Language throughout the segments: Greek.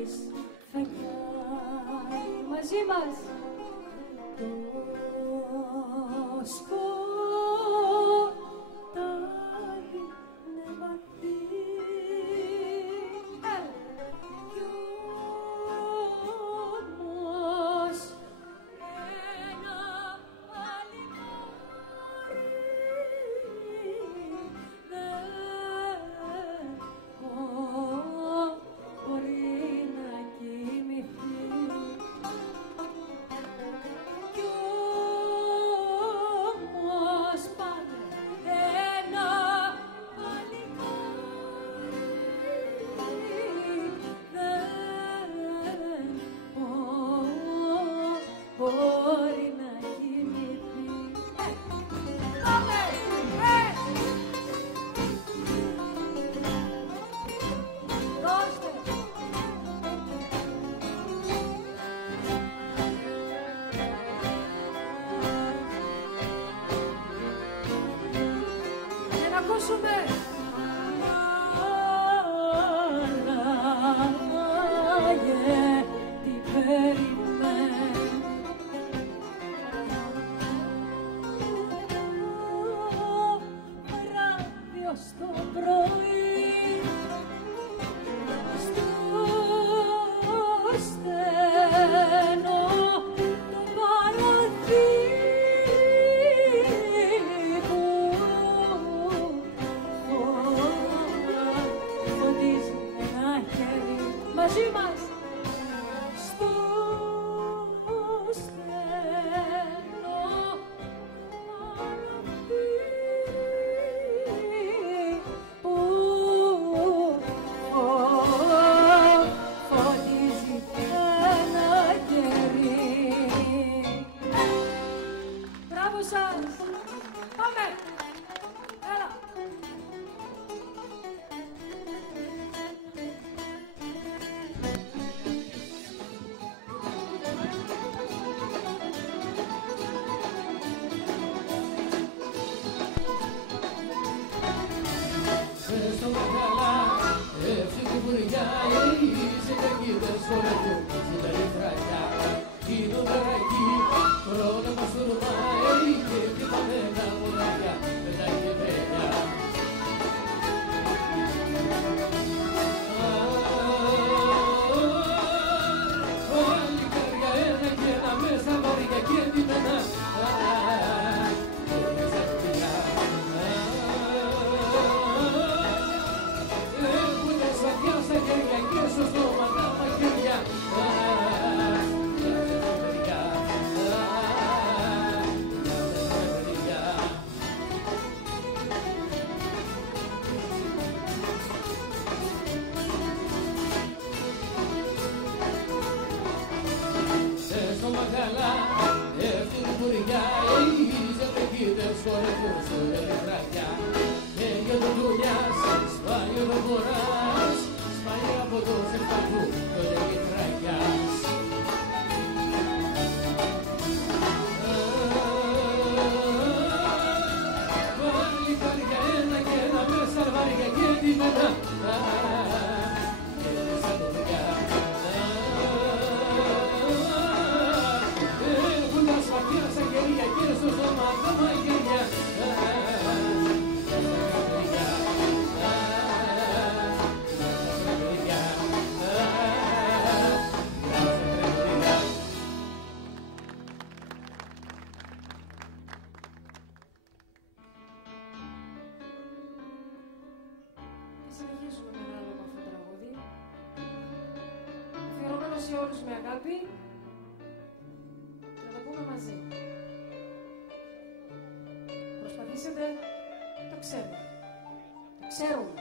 χωρίς φεγγάρι. Μαζί μας το σκοτάδι είναι βαθύ κι όμως ένα παλικάρι δεν μπορεί να κοιμηθεί κι όμως πάνε ένα παλικάρι δεν μπορεί να κοιμηθεί. Πάμε! Δώστε! Για να ακούσουμε! Άραγε τι περιμένει βράδυ ως το πρωί στο στενό το παραθύρι που φωτίζει ένα χέρι. Μαζί μας στο στενό παραθύρι που φωτίζει ένα χέρι. Μπράβο σας! Πάμε! Έλα! Στο Μακαλά, εύση την πουριά, είσαι κακίδες όλα του, στην αληθρακιά. Είναι ο Βερακή, πρώτα μας τουρμάει, και θυμάμαι τα μουράκια, με τα κεβένια. Όλη καρδιά ένα και ένα μέσα βαριά και εντυμένα. Έχουνε σφαγιά στα χέρια και στο στόμα τα μαχαίρια. Στο Μακαλά, εύτην πουριά, είσαι πεκίδες χωρικούς, όλα τη βραδιά. Έγινε το δουλειάς, σπάει ο λογοράς, σπάει από το σερπακού, το λέγει τραγιάς. Πάλι καρδιά ένα και ένα μέσα βάρια και εντυμένα. Έχουνε σφαγιά στα χέρια και στο στόμα τα μαχαίρια. Και συνεχίζουμε με ένα άλλο από αυτό το τραγούδι. Αφιερωμένο σε όλους με αγάπη. Να το πούμε μαζί. Προσπαθήσετε, το ξέρουμε. Το ξέρουμε.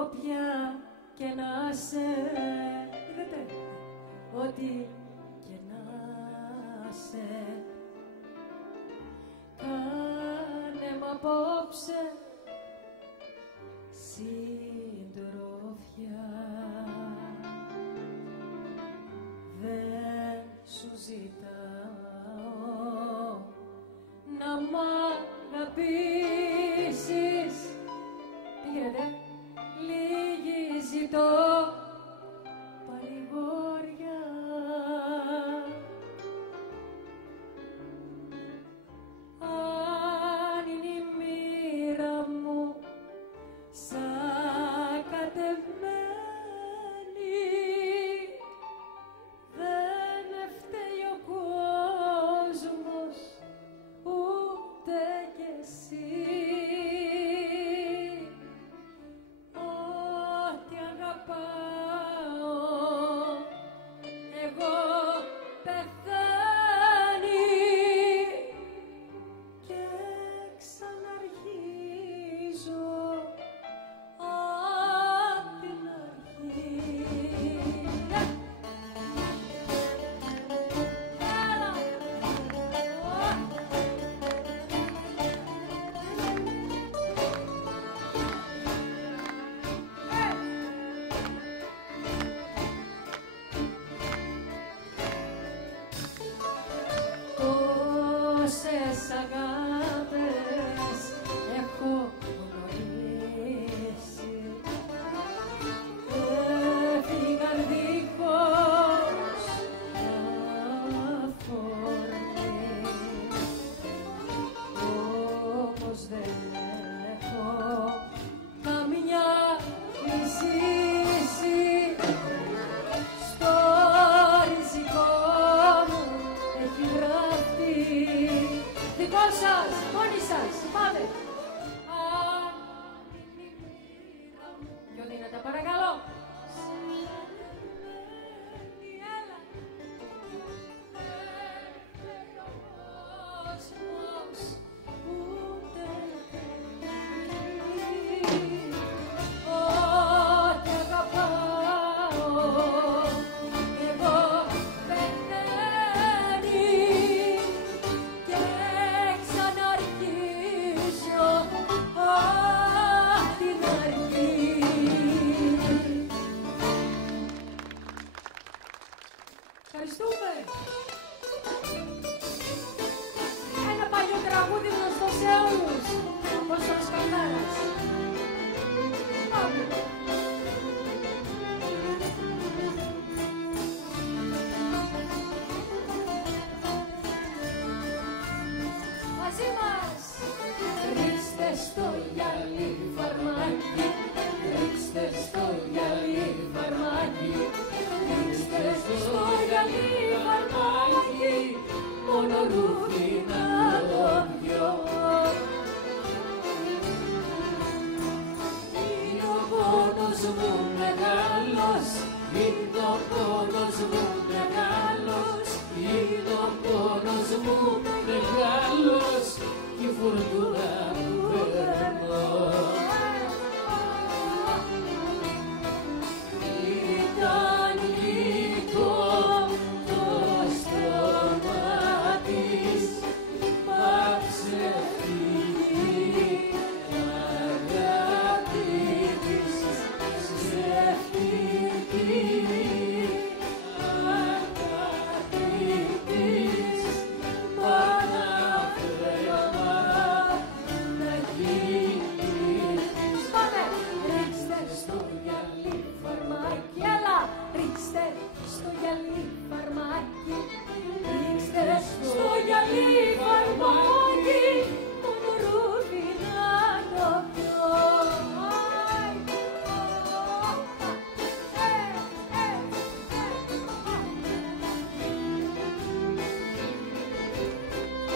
Όποια και να σε, είδατε, ό,τι και να σε, κάνε μ' απόψε συντροφιά. Δεν σου ζητάω να μ' αγαπήσεις. Τι γίνεται, μόνοι σας, πάμε. Πιο δυνατά, παρακαλώ. Ευχαριστούμε. Ένα παλιό τραγούδι γνωστό σε όλους. Ο Κώστας Καλδάρας. Πάμε. Μαζί μας. Ρίξτε στο γυαλί φαρμάκι. Ρίξτε στο γυαλί φαρμάκι. Ρίξτε στο γυαλί φαρμάκι. Μόνο ρούφι να το πιω. Είναι ο πόνος μου μεγάλος. Είναι ο πόνος μου μεγάλος. Είναι ο πόνος μου μεγάλος. Κι η φουρτούνα που περνώ. Ήταν λίγο το στόμα της, πάψε φύγει αγάπη της, ψεύτικη αγάπη της, παναφρέμα να γίνει της. Πάμε! Ρίξτε στο γυαλί φαρμάκι, έλα! Ρίξτε στο γυαλί φαρμάκι, ρίξτε στο γυαλί φαρμάκι, μόνο ρούφι να το πιω.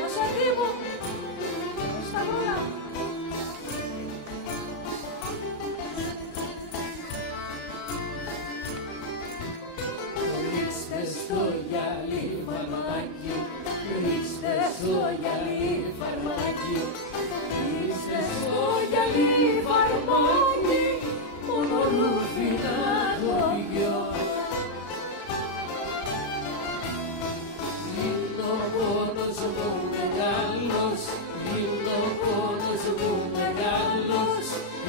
Κωνσταντή μου, Σταυρούλα. Ρίξτε στο γυαλί φαρμάκι, ρίξτε στο γυαλί φαρμάκι, ρίξτε στο γυαλί φαρμάκι, μόνο ρούφι να το πιω. Είναι ο πόνος μου μεγάλος, είναι ο πόνος μου μεγάλος,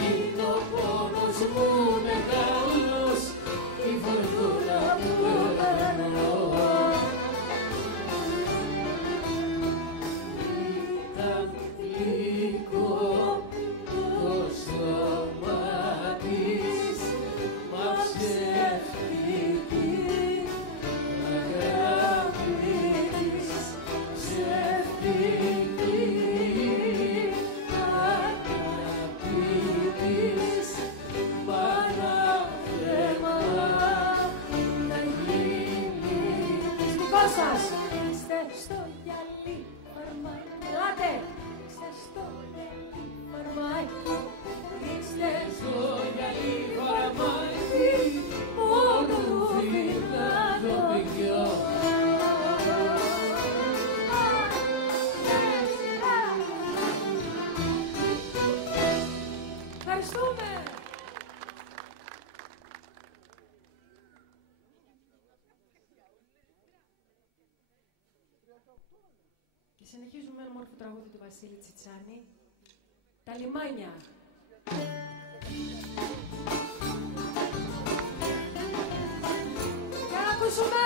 είναι ο πόνος μου μεγάλος, η φορτούνα που περνώ. Ήταν λίγο το στόμα της, μα ψεύτικη αγάπη της, ψεύτικη αγάπη της, παναφρέμα να γίνει της. Δικό σας! Ρίξτε στο γυαλί φαρμάκι. Ελάτε! Ρίξτε στο γυαλί φαρμάκι. Ρίξτε στο γυαλί φαρμάκι. Μόνο ρούφι να το πιω. Ευχαριστούμε! Και συνεχίζουμε ένα μόρφο τραγούδι του Βασίλη Τσιτσάνη. Τα λιμάνια. Για να ακούσουμε!